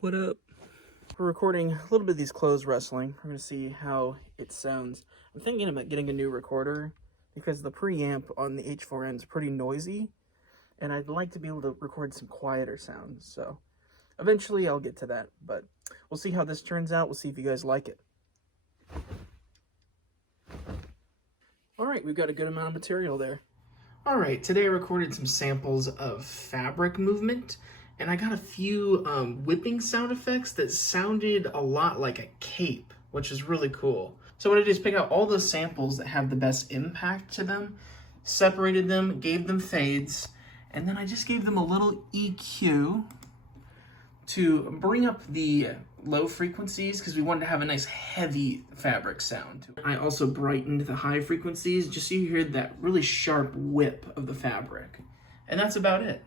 What up? We're recording a little bit of these clothes wrestling. We're going to see how it sounds. I'm thinking about getting a new recorder because the preamp on the H4n is pretty noisy, and I'd like to be able to record some quieter sounds. So eventually I'll get to that, but we'll see how this turns out. We'll see if you guys like it. All right, we've got a good amount of material there. All right, today I recorded some samples of fabric movement, and I got a few whipping sound effects that sounded a lot like a cape, which is really cool. So what I did is pick out all the samples that have the best impact to them, separated them, gave them fades, and then I just gave them a little EQ to bring up the low frequencies because we wanted to have a nice heavy fabric sound. I also brightened the high frequencies just so you hear that really sharp whip of the fabric. And that's about it.